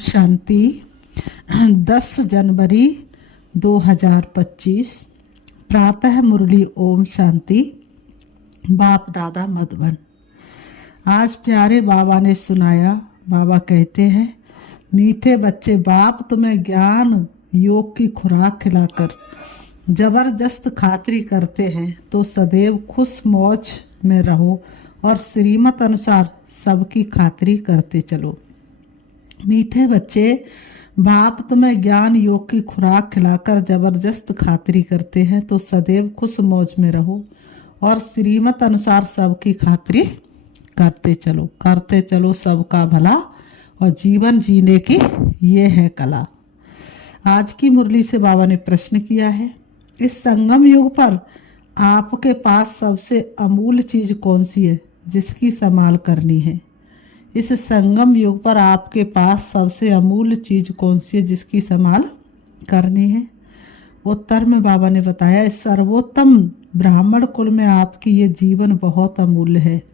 शांति। 10 जनवरी 2025 प्रातः मुरली। ओम शांति। बाप दादा मधुबन। आज प्यारे बाबा ने सुनाया। बाबा कहते हैं, मीठे बच्चे, बाप तुम्हें ज्ञान योग की खुराक खिलाकर जबरदस्त खातिरी करते हैं तो सदैव खुश मौज में रहो और श्रीमत अनुसार सबकी खातिरी करते चलो। मीठे बच्चे, बाप तुम्हें ज्ञान योग की खुराक खिलाकर जबरदस्त खातिरी करते हैं तो सदैव खुश मौज में रहो और श्रीमत अनुसार सबकी खातिरी करते चलो सबका भला और जीवन जीने की ये है कला। आज की मुरली से बाबा ने प्रश्न किया है, इस संगम युग पर आपके पास सबसे अमूल्य चीज कौन सी है जिसकी संभाल करनी है? इस संगम युग पर आपके पास सबसे अमूल्य चीज कौन सी है जिसकी संभाल करनी है? उत्तर में बाबा ने बताया, इस सर्वोत्तम ब्राह्मण कुल में आपकी ये जीवन बहुत अमूल्य है,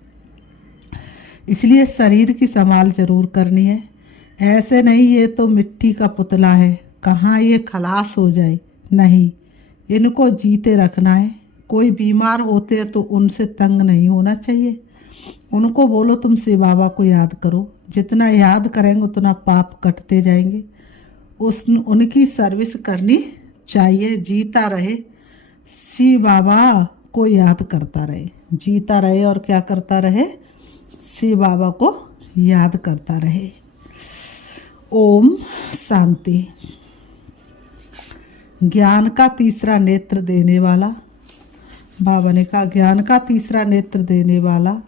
इसलिए शरीर की संभाल जरूर करनी है। ऐसे नहीं ये तो मिट्टी का पुतला है, कहाँ ये खलास हो जाए, नहीं, इनको जीते रखना है। कोई बीमार होते हैं तो उनसे तंग नहीं होना चाहिए। उनको बोलो तुम शिव बाबा को याद करो, जितना याद करेंगे उतना पाप कटते जाएंगे। उनकी सर्विस करनी चाहिए, जीता रहे, शिव बाबा को याद करता रहे, जीता रहे और क्या करता रहे? शिव बाबा को याद करता रहे। ओम शांति। ज्ञान का तीसरा नेत्र देने वाला। बाबा ने कहा, ज्ञान का तीसरा नेत्र देने वाला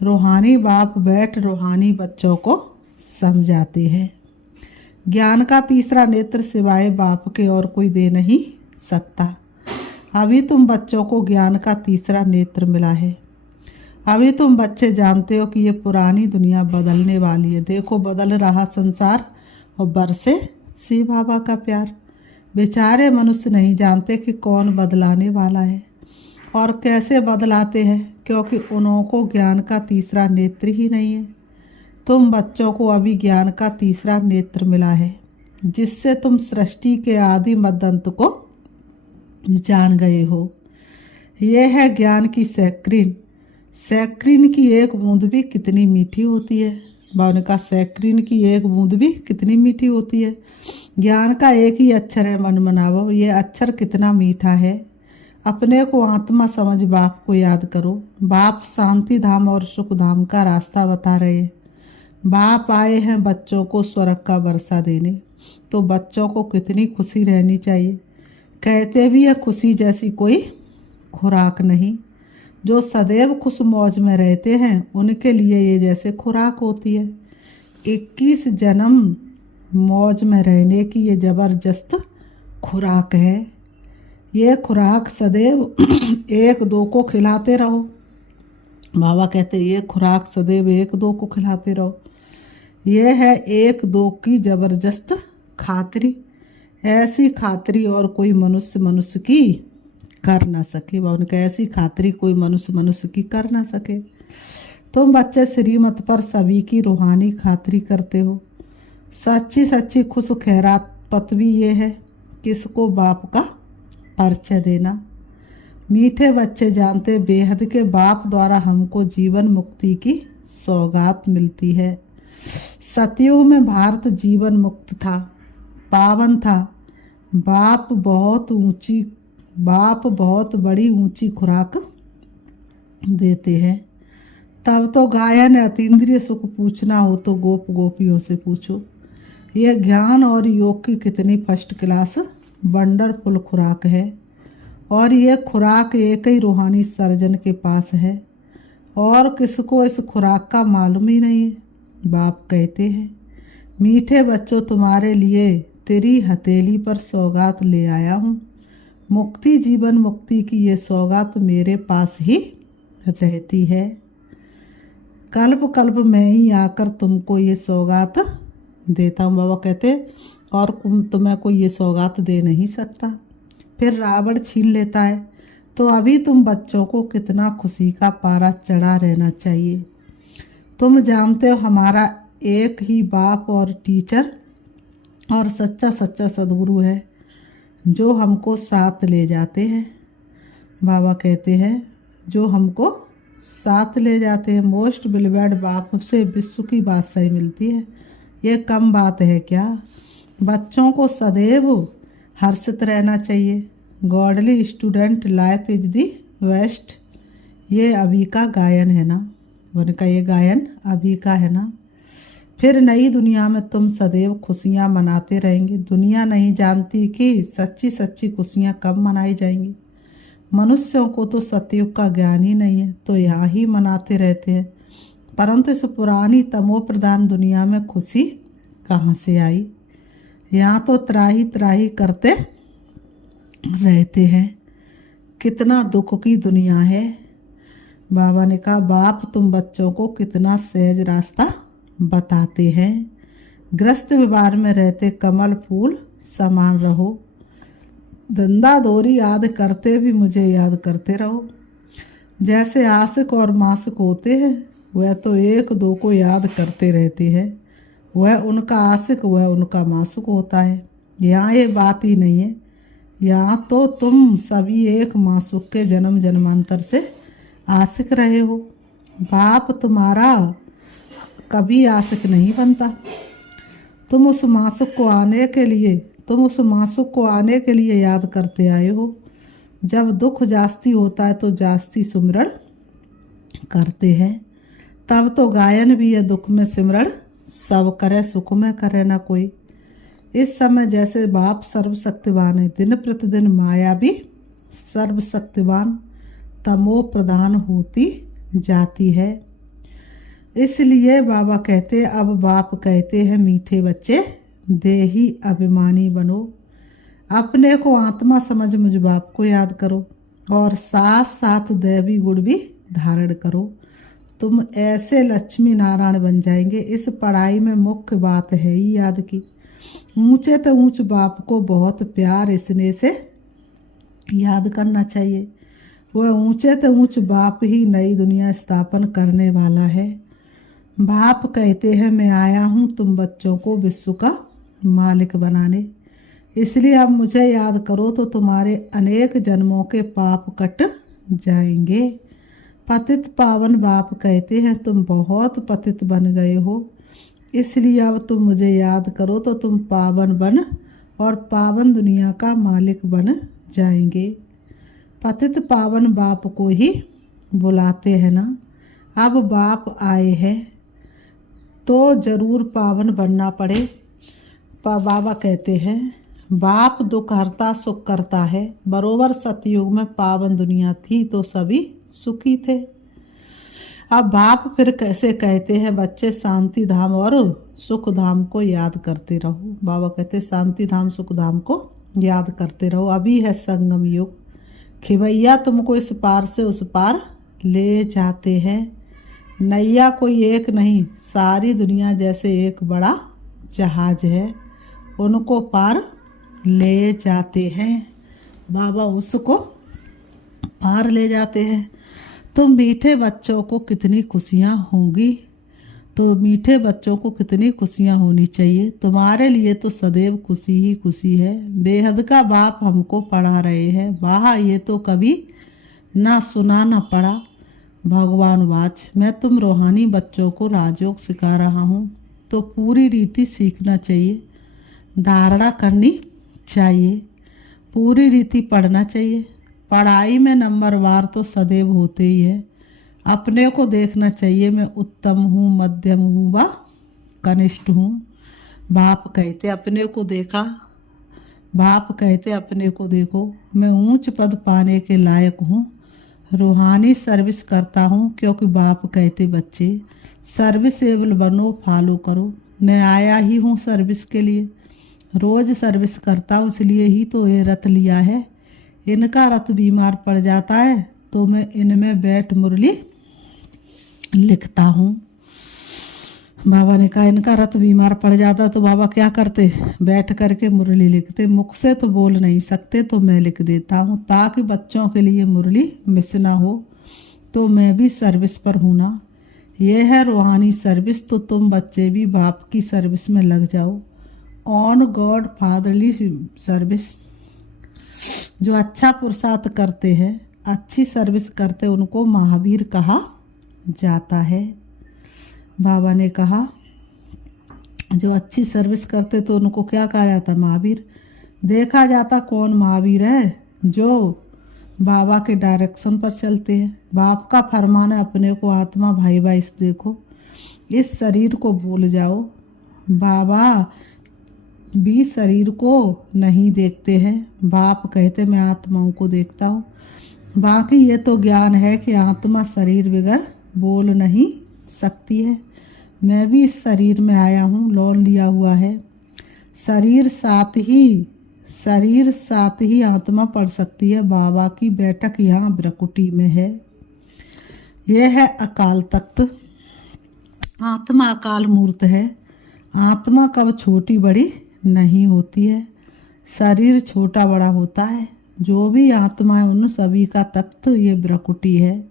रूहानी बाप बैठ रूहानी बच्चों को समझाते हैं। ज्ञान का तीसरा नेत्र सिवाय बाप के और कोई दे नहीं सकता। अभी तुम बच्चों को ज्ञान का तीसरा नेत्र मिला है। अभी तुम बच्चे जानते हो कि ये पुरानी दुनिया बदलने वाली है। देखो बदल रहा संसार और बरसे शिव बाबा का प्यार। बेचारे मनुष्य नहीं जानते कि कौन बदलाने वाला है और कैसे बदलाते हैं, क्योंकि उनको ज्ञान का तीसरा नेत्र ही नहीं है। तुम बच्चों को अभी ज्ञान का तीसरा नेत्र मिला है, जिससे तुम सृष्टि के आदि मध्य अंत को जान गए हो। यह है ज्ञान की सैक्रीन। सैक्रीन की एक बूंद भी कितनी मीठी होती है। बाबा का सैक्रीन की एक बूंद भी कितनी मीठी होती है। ज्ञान का एक ही अक्षर है मन मनावो, ये अक्षर कितना मीठा है। अपने को आत्मा समझ बाप को याद करो। बाप शांति धाम और सुख धाम का रास्ता बता रहे हैं। बाप आए हैं बच्चों को स्वर्ग का वर्षा देने, तो बच्चों को कितनी खुशी रहनी चाहिए। कहते भी है खुशी जैसी कोई खुराक नहीं। जो सदैव खुश मौज में रहते हैं उनके लिए ये जैसे खुराक होती है। 21 जन्म मौज में रहने की ये जबरदस्त खुराक है। ये खुराक सदैव एक दो को खिलाते रहो। बाबा कहते ये खुराक सदैव एक दो को खिलाते रहो। ये है एक दो की जबरदस्त खातिरी। ऐसी खातिरी और कोई मनुष्य की कर ना सके। बाबा ने कहा ऐसी खातिरी कोई मनुष्य की कर ना सके। तुम बच्चे श्रीमत पर सभी की रूहानी खातिरी करते हो। सच्ची खुश खैरात पतवी ये है किसको बाप का परिचय देना। मीठे बच्चे जानते बेहद के बाप द्वारा हमको जीवन मुक्ति की सौगात मिलती है। सतयुग में भारत जीवन मुक्त था, पावन था। बाप बहुत बड़ी ऊंची खुराक देते हैं। तब तो गायन अतीन्द्रिय सुख पूछना हो तो गोपियों से पूछो। यह ज्ञान और योग की कितनी फर्स्ट क्लास वंडरफुल खुराक है। और यह खुराक एक ही रूहानी सर्जन के पास है और किसको इस खुराक का मालूम ही नहीं है। बाप कहते हैं, मीठे बच्चों, तुम्हारे लिए तेरी हथेली पर सौगात ले आया हूँ। मुक्ति जीवन मुक्ति की ये सौगात मेरे पास ही रहती है। कल्प कल्प में ही आकर तुमको ये सौगात देता हूँ। बाबा कहते और तुम्हें कोई ये सौगात दे नहीं सकता। फिर रावण छीन लेता है। तो अभी तुम बच्चों को कितना खुशी का पारा चढ़ा रहना चाहिए। तुम जानते हो हमारा एक ही बाप और टीचर और सच्चा सच्चा सदगुरु है जो हमको साथ ले जाते हैं। बाबा कहते हैं जो हमको साथ ले जाते हैं। मोस्ट बिलीवेड बाप से विश्व की बादशाही मिलती है, ये कम बात है क्या। बच्चों को सदैव हर्षित रहना चाहिए। Godly student life is the best, ये अभी का गायन है ना, उनका ये गायन अभी का है ना। फिर नई दुनिया में तुम सदैव खुशियाँ मनाते रहेंगे। दुनिया नहीं जानती कि सच्ची सच्ची खुशियाँ कब मनाई जाएंगी। मनुष्यों को तो सतयुग का ज्ञान ही नहीं है, तो यहाँ ही मनाते रहते हैं। परंतु इस पुरानी तमो प्रधान दुनिया में खुशी कहाँ से आई। यहाँ तो त्राही त्राही करते रहते हैं। कितना दुख की दुनिया है। बाबा ने कहा बाप तुम बच्चों को कितना सहज रास्ता बताते हैं। ग्रस्त व्यवहार में रहते कमल फूल समान रहो। धंधा दोरी याद करते भी मुझे याद करते रहो। जैसे आशिक और मासिक होते हैं वह तो एक दो को याद करते रहते हैं। वह उनका आशिक वह उनका मासिक होता है। यहाँ ये बात ही नहीं है। यहाँ तो तुम सभी एक मासूक के जन्म जन्मांतर से आशिक रहे हो। बाप तुम्हारा कभी आशिक नहीं बनता। तुम उस मासूक को आने के लिए याद करते आए हो। जब दुख जास्ती होता है तो जास्ती सुमिरन करते हैं। तब तो गायन भी है दुख में सिमरण सब करे सुख में करे ना कोई। इस समय जैसे बाप सर्वशक्तिवान है, दिन प्रतिदिन माया भी सर्वशक्तिवान तमो प्रधान होती जाती है। इसलिए बाबा कहते अब बाप कहते हैं मीठे बच्चे देही अभिमानी बनो। अपने को आत्मा समझ मुझ बाप को याद करो और साथ साथ दैवी गुण भी धारण करो। तुम ऐसे लक्ष्मी नारायण बन जाएंगे। इस पढ़ाई में मुख्य बात है ही याद की। ऊंचे तो ऊंच बाप को बहुत प्यार स्नेह से याद करना चाहिए। वह ऊंचे तो ऊंच बाप ही नई दुनिया स्थापन करने वाला है। बाप कहते हैं मैं आया हूँ तुम बच्चों को विश्व का मालिक बनाने। इसलिए अब मुझे याद करो तो तुम्हारे अनेक जन्मों के पाप कट जाएंगे। पतित पावन बाप कहते हैं तुम बहुत पतित बन गए हो। इसलिए अब तुम मुझे याद करो तो तुम पावन बन और पावन दुनिया का मालिक बन जाएंगे। पतित पावन बाप को ही बुलाते हैं ना। अब बाप आए हैं तो जरूर पावन बनना पड़े। बाबा कहते हैं बाप दुख हरता सुख करता है। बरोबर सतयुग में पावन दुनिया थी तो सभी सुखी थे। अब बाप फिर कैसे कहते हैं बच्चे शांति धाम और सुख धाम को याद करते रहो। बाबा कहते शांति धाम सुख धाम को याद करते रहो। अभी है संगम युग। खिवैया तुमको इस पार से उस पार ले जाते हैं। नैया कोई एक नहीं, सारी दुनिया जैसे एक बड़ा जहाज है, उनको पार ले जाते हैं। बाबा उसको पार ले जाते हैं। तो मीठे बच्चों को कितनी खुशियाँ होंगी। तो मीठे बच्चों को कितनी खुशियाँ होनी चाहिए। तुम्हारे लिए तो सदैव खुशी ही खुशी है। बेहद का बाप हमको पढ़ा रहे हैं। वाह ये तो कभी ना सुना ना पढ़ा। भगवान वाच मैं तुम रूहानी बच्चों को राजयोग सिखा रहा हूँ तो पूरी रीति सीखना चाहिए, धारणा करनी चाहिए, पूरी रीति पढ़ना चाहिए। पढ़ाई में नंबरवार तो सदैव होते ही है। अपने को देखना चाहिए मैं उत्तम हूँ, मध्यम हूँ व कनिष्ठ हूँ। बाप कहते अपने को देखा, बाप कहते अपने को देखो मैं ऊंच पद पाने के लायक हूँ। रूहानी सर्विस करता हूँ क्योंकि बाप कहते बच्चे सर्विसेबल बनो, फॉलो करो। मैं आया ही हूँ सर्विस के लिए, रोज सर्विस करता हूँ, इसलिए ही तो ये रथ लिया है। इनका रथ बीमार पड़ जाता है तो मैं इनमें बैठ मुरली लिखता हूँ। बाबा ने कहा इनका रथ बीमार पड़ जाता तो बाबा क्या करते, बैठ करके मुरली लिखते। मुख से तो बोल नहीं सकते तो मैं लिख देता हूँ ताकि बच्चों के लिए मुरली मिस ना हो। तो मैं भी सर्विस पर हूँ ना, ये है रूहानी सर्विस। तो तुम बच्चे भी बाप की सर्विस में लग जाओ ऑन गॉड फादरली सर्विस। जो अच्छा पुरुषार्थ करते हैं, अच्छी सर्विस करते, उनको महावीर कहा जाता है। बाबा ने कहा जो अच्छी सर्विस करते तो उनको क्या कहा जाता? महावीर। देखा जाता कौन महावीर है? जो बाबा के डायरेक्शन पर चलते हैं। बाप का फरमान है अपने को आत्मा भाई भाई से देखो, इस शरीर को भूल जाओ। बाबा भी शरीर को नहीं देखते हैं। बाप कहते मैं आत्माओं को देखता हूँ। बाकी ये तो ज्ञान है कि आत्मा शरीर बगैर बोल नहीं सकती है। मैं भी इस शरीर में आया हूँ, लोन लिया हुआ है। शरीर साथ ही आत्मा पढ़ सकती है। बाबा की बैठक यहाँ ब्रकुटी में है। यह है अकाल तख्त। आत्मा अकाल मूर्त है। आत्मा कब छोटी बड़ी नहीं होती है, शरीर छोटा बड़ा होता है। जो भी आत्मा है उन सभी का तख्त ये ब्रकुटी है।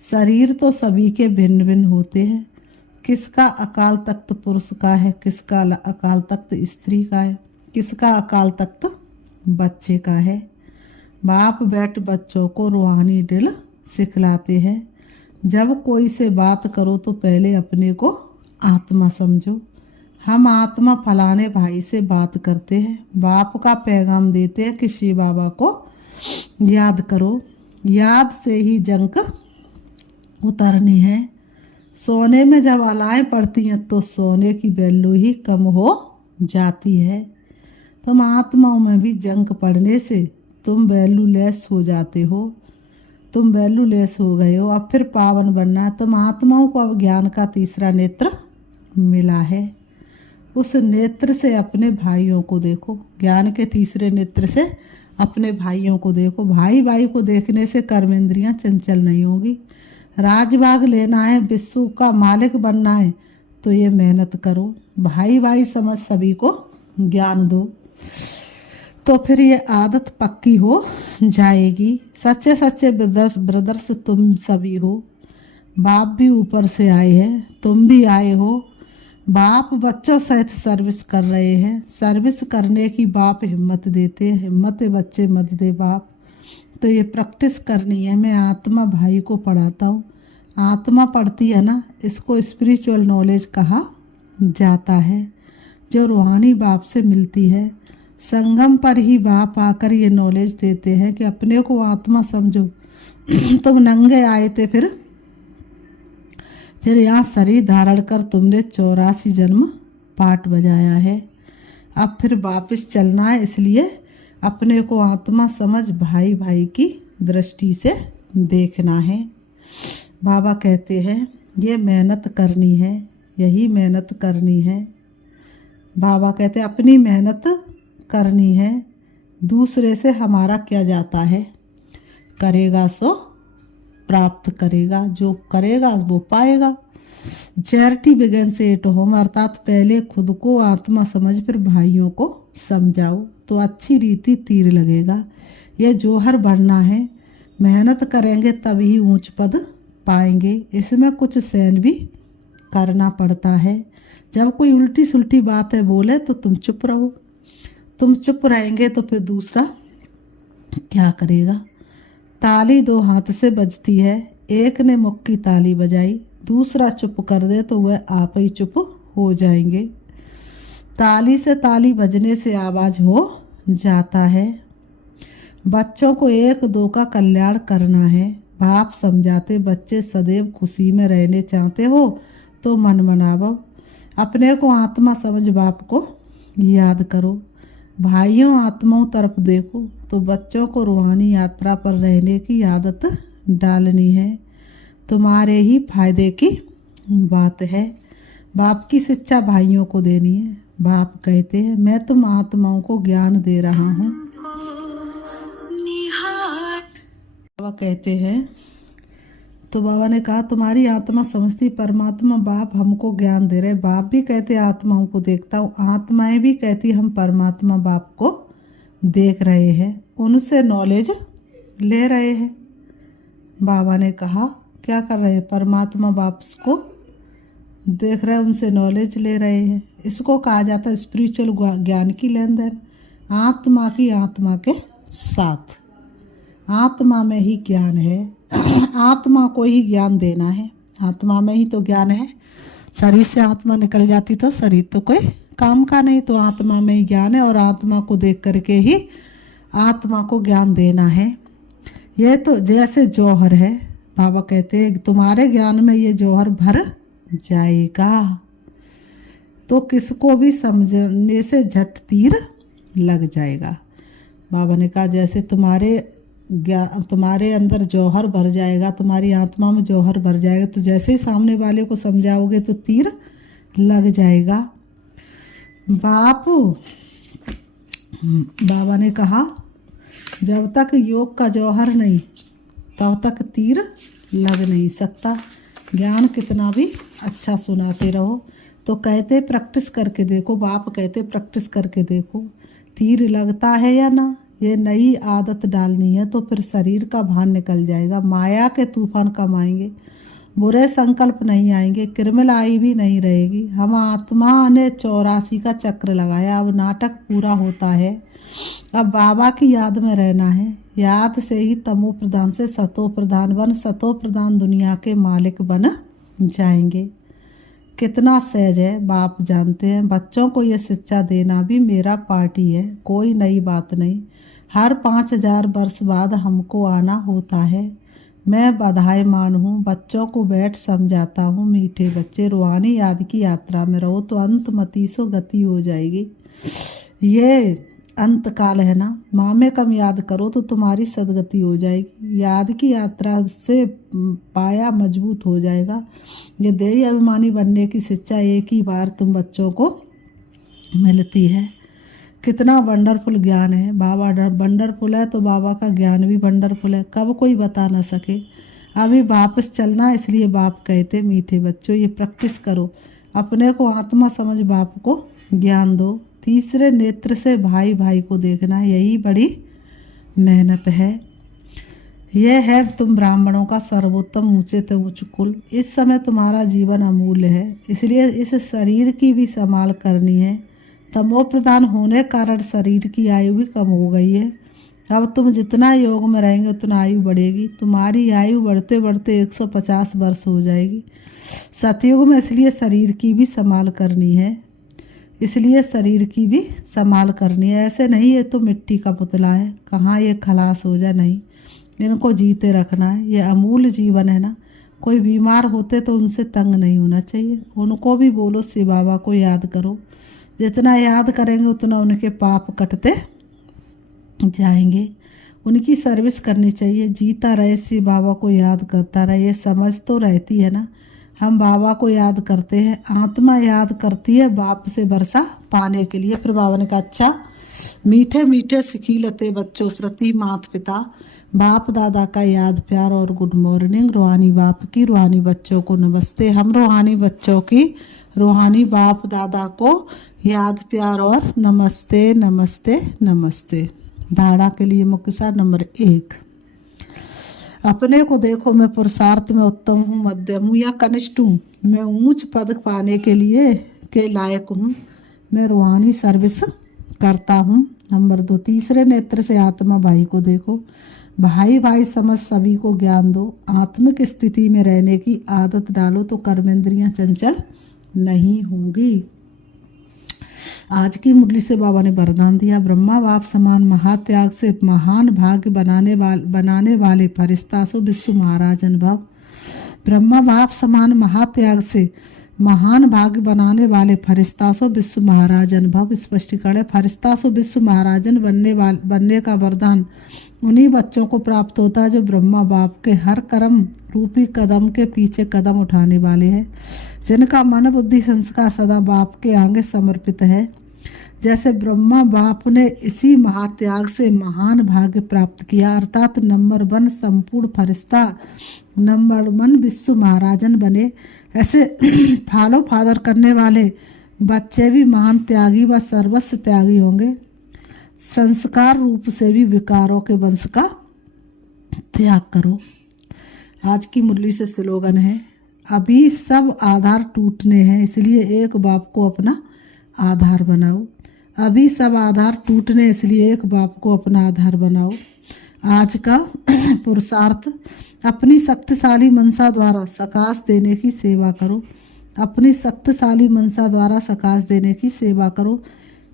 शरीर तो सभी के भिन्न भिन्न होते हैं। किसका अकाल तख्त पुरुष का है, किसका अकाल तख्त स्त्री का है, किसका अकाल तख्त बच्चे का है। बाप बैठ बच्चों को रूहानी दिल सिखलाते हैं। जब कोई से बात करो तो पहले अपने को आत्मा समझो। हम आत्मा फलाने भाई से बात करते हैं। बाप का पैगाम देते हैं कि शिव बाबा को याद करो। याद से ही जंक उतरनी है। सोने में जब अलाएँ पड़ती हैं तो सोने की वैल्यू ही कम हो जाती है। तुम आत्माओं में भी जंक पड़ने से तुम वैल्यूलेस हो जाते हो। तुम वैल्यूलेस हो गए हो। अब फिर पावन बनना है। तुम आत्माओं को अब ज्ञान का तीसरा नेत्र मिला है। उस नेत्र से अपने भाइयों को देखो। ज्ञान के तीसरे नेत्र से अपने भाइयों को देखो। भाई भाई को देखने से कर्मेंद्रियां चंचल नहीं होगी। राजभाग लेना है, विश्व का मालिक बनना है तो ये मेहनत करो। भाई भाई समझ सभी को ज्ञान दो, तो फिर ये आदत पक्की हो जाएगी। सच्चे सच्चे ब्रदर्स तुम सभी हो। बाप भी ऊपर से आए हैं, तुम भी आए हो। बाप बच्चों सहित सर्विस कर रहे हैं। सर्विस करने की बाप हिम्मत देते हैं। हिम्मत बच्चे मत दे बाप। तो ये प्रैक्टिस करनी है। मैं आत्मा भाई को पढ़ाता हूँ। आत्मा पढ़ती है ना, इसको स्पिरिचुअल नॉलेज कहा जाता है, जो रूहानी बाप से मिलती है। संगम पर ही बाप आकर ये नॉलेज देते हैं कि अपने को आत्मा समझो। तुम नंगे आए थे, फिर यहाँ शरीर धारण कर तुमने 84 जन्म पाठ बजाया है। अब फिर वापस चलना है, इसलिए अपने को आत्मा समझ भाई भाई की दृष्टि से देखना है। बाबा कहते हैं ये मेहनत करनी है, यही मेहनत करनी है। बाबा कहते हैं अपनी मेहनत करनी है, दूसरे से हमारा क्या जाता है। करेगा सो प्राप्त करेगा, जो करेगा वो पाएगा। चैरिटी बिगिंस एट होम, अर्थात पहले खुद को आत्मा समझ फिर भाइयों को समझाओ तो अच्छी रीति तीर लगेगा। ये जोहर भरना है, मेहनत करेंगे तभी ऊंच पद पाएंगे। इसमें कुछ सहन भी करना पड़ता है। जब कोई उल्टी सुल्टी बात है बोले तो तुम चुप रहो। तुम चुप रहेंगे तो फिर दूसरा क्या करेगा। ताली दो हाथ से बजती है, एक ने मुक्की ताली बजाई, दूसरा चुप कर दे तो वह आप ही चुप हो जाएंगे। ताली से ताली बजने से आवाज हो जाता है। बच्चों को एक दो का कल्याण करना है। बाप समझाते बच्चे सदैव खुशी में रहने चाहते हो तो मन मनावो। अपने को आत्मा समझ बाप को याद करो। भाइयों आत्माओं तरफ देखो तो बच्चों को रूहानी यात्रा पर रहने की आदत डालनी है। तुम्हारे ही फायदे की बात है। बाप की शिक्षा भाइयों को देनी है। बाप कहते हैं मैं तुम आत्माओं को ज्ञान दे रहा हूँ। बाबा कहते हैं तो बाबा ने कहा तुम्हारी आत्मा समझती परमात्मा बाप हमको ज्ञान दे रहे। बाप भी कहते आत्माओं को देखता हूँ, आत्माएं भी कहती हम परमात्मा बाप को देख रहे हैं, उनसे नॉलेज ले रहे हैं। बाबा ने कहा क्या कर रहे हैं, परमात्मा बाप को देख रहे हैं, उनसे नॉलेज ले रहे हैं। इसको कहा जाता है स्पिरिचुअल ज्ञान की लेन देन। आत्मा की आत्मा के साथ, आत्मा में ही ज्ञान है। आत्मा को ही ज्ञान देना है, आत्मा में ही तो ज्ञान है। शरीर से आत्मा निकल जाती तो शरीर तो कोई काम का नहीं, तो आत्मा में ही ज्ञान है और आत्मा को देख करके ही आत्मा को ज्ञान देना है। ये तो जैसे जौहर है, बाबा कहते हैं तुम्हारे ज्ञान में ये जौहर भर जाएगा तो किसको भी समझने से झट तीर लग जाएगा। बाबा ने कहा जैसे तुम्हारे अंदर जौहर भर जाएगा, तुम्हारी आत्मा में जौहर भर जाएगा, तो जैसे ही सामने वाले को समझाओगे तो तीर लग जाएगा। बाबा ने कहा जब तक योग का जौहर नहीं तब तक तीर लग नहीं सकता। ज्ञान कितना भी अच्छा सुनाते रहो, तो कहते प्रैक्टिस करके देखो, बाप कहते प्रैक्टिस करके देखो तीर लगता है या ना। ये नई आदत डालनी है तो फिर शरीर का भान निकल जाएगा, माया के तूफान कम आएंगे, बुरे संकल्प नहीं आएंगे, किरमिल आई भी नहीं रहेगी। हम आत्मा ने 84 का चक्र लगाया, अब नाटक पूरा होता है। अब बाबा की याद में रहना है, याद से ही तमो प्रधान से सतो प्रधान बन सतो प्रधान दुनिया के मालिक बन जाएंगे। कितना सहज है, बाप जानते हैं। बच्चों को ये शिक्षा देना भी मेरा पार्टी है, कोई नई बात नहीं। हर 5000 वर्ष बाद हमको आना होता है। मैं बधाईमान हूँ, बच्चों को बैठ समझाता हूँ, मीठे बच्चे रूहानी याद की यात्रा में रहो तो अंत मतीसो गति हो जाएगी। ये अंत काल है ना, माँ में कम याद करो तो तुम्हारी सदगति हो जाएगी। याद की यात्रा से पाया मजबूत हो जाएगा। ये देही अभिमानी बनने की शिक्षा एक ही बार तुम बच्चों को मिलती है। कितना वंडरफुल ज्ञान है, बाबा वंडरफुल है तो बाबा का ज्ञान भी वंडरफुल है, कब कोई बता ना सके। अभी वापस चलना, इसलिए बाप कहते मीठे बच्चों ये प्रैक्टिस करो, अपने को आत्मा समझ बाप को ज्ञान दो। तीसरे नेत्र से भाई भाई को देखना, यही बड़ी मेहनत है। यह है तुम ब्राह्मणों का सर्वोत्तम ऊंचे से ऊंच कुल। इस समय तुम्हारा जीवन अमूल्य है, इसलिए इस शरीर की भी संभाल करनी है। तमो प्रधान होने कारण शरीर की आयु भी कम हो गई है। अब तुम जितना योग में रहेंगे उतना आयु बढ़ेगी। तुम्हारी आयु बढ़ते बढ़ते 150 वर्ष हो जाएगी। सतयुग में इसलिए शरीर की भी संभाल करनी है, इसलिए शरीर की भी संभाल करनी है। ऐसे नहीं ये तो मिट्टी का पुतला है, कहाँ ये खलास हो जाए, नहीं, इनको जीते रखना है। ये अमूल्य जीवन है ना। कोई बीमार होते तो उनसे तंग नहीं होना चाहिए, उनको भी बोलो शिव बाबा को याद करो। जितना याद करेंगे उतना उनके पाप कटते जाएंगे। उनकी सर्विस करनी चाहिए, जीता रहे शिव बाबा को याद करता रहे। ये समझ तो रहती है ना, हम बाबा को याद करते हैं, आत्मा याद करती है बाप से वर्षा पाने के लिए। फिर बाबा ने कहा अच्छा मीठे मीठे सिखीलते बच्चों प्रति माता पिता बाप दादा का याद प्यार और गुड मॉर्निंग। रूहानी बाप की रूहानी बच्चों को नमस्ते। हम रूहानी बच्चों की रूहानी बाप दादा को याद प्यार और नमस्ते नमस्ते नमस्ते। धारणा के लिए मुख्य सार नंबर 1, अपने को देखो मैं पुरुषार्थ में उत्तम हूँ, मध्यम हूँ या कनिष्ठ हूँ। मैं ऊंच पद पाने के लिए के लायक हूँ, मैं रूहानी सर्विस करता हूँ। नंबर 2, तीसरे नेत्र से आत्मा भाई को देखो, भाई भाई समझ सभी को ज्ञान दो। आत्मिक स्थिति में रहने की आदत डालो तो कर्मेंद्रियां चंचल नहीं होंगी। आज की मुरली से बाबा ने वरदान दिया, ब्रह्मा बाप समान महात्याग से महान भाग्य बनाने वाले फरिश्ता सो विश्व महाराज अनुभव। ब्रह्मा बाप समान महात्याग से महान भाग्य बनाने वाले फरिश्ता सो विश्व महाराज अनुभव। स्पष्टीकरण है, फरिश्ता सो विश्व महाराजन बनने का वरदान उन्हीं बच्चों को प्राप्त होता है जो ब्रह्मा बाप के हर कर्म रूपी कदम के पीछे कदम उठाने वाले हैं, जिनका मन बुद्धि संस्कार सदा बाप के आगे समर्पित है। जैसे ब्रह्मा बाप ने इसी महात्याग से महान भाग्य प्राप्त किया, अर्थात नंबर 1 संपूर्ण फरिश्ता, नंबर 1 विश्व महाराजन बने, ऐसे फॉलो फादर करने वाले बच्चे भी महान त्यागी व सर्वस्व त्यागी होंगे। संस्कार रूप से भी विकारों के वंश का त्याग करो। आज की मुरली से स्लोगन है, अभी सब आधार टूटने हैं, इसलिए एक बाप को अपना आधार बनाओ। अभी सब आधार टूटने, इसलिए एक बाप को अपना आधार बनाओ। आज का पुरुषार्थ, अपनी शक्तिशाली मनसा द्वारा सकाश देने की सेवा करो। अपनी शक्तिशाली मनसा द्वारा सकाश देने की सेवा करो।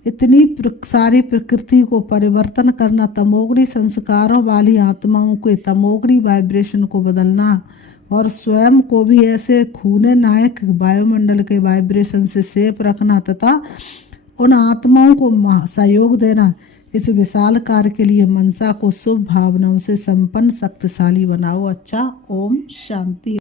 इतनी सारी प्रकृति को परिवर्तन करना, तमोगुणी संस्कारों वाली आत्माओं के तमोगुणी वाइब्रेशन को बदलना और स्वयं को भी ऐसे खूने नायक वायुमंडल के वाइब्रेशन से सेफ रखना तथा उन आत्माओं को सहयोग देना, इस विशाल कार्य के लिए मनसा को शुभ भावनाओं से संपन्न शक्तिशाली बनाओ। अच्छा, ओम शांति।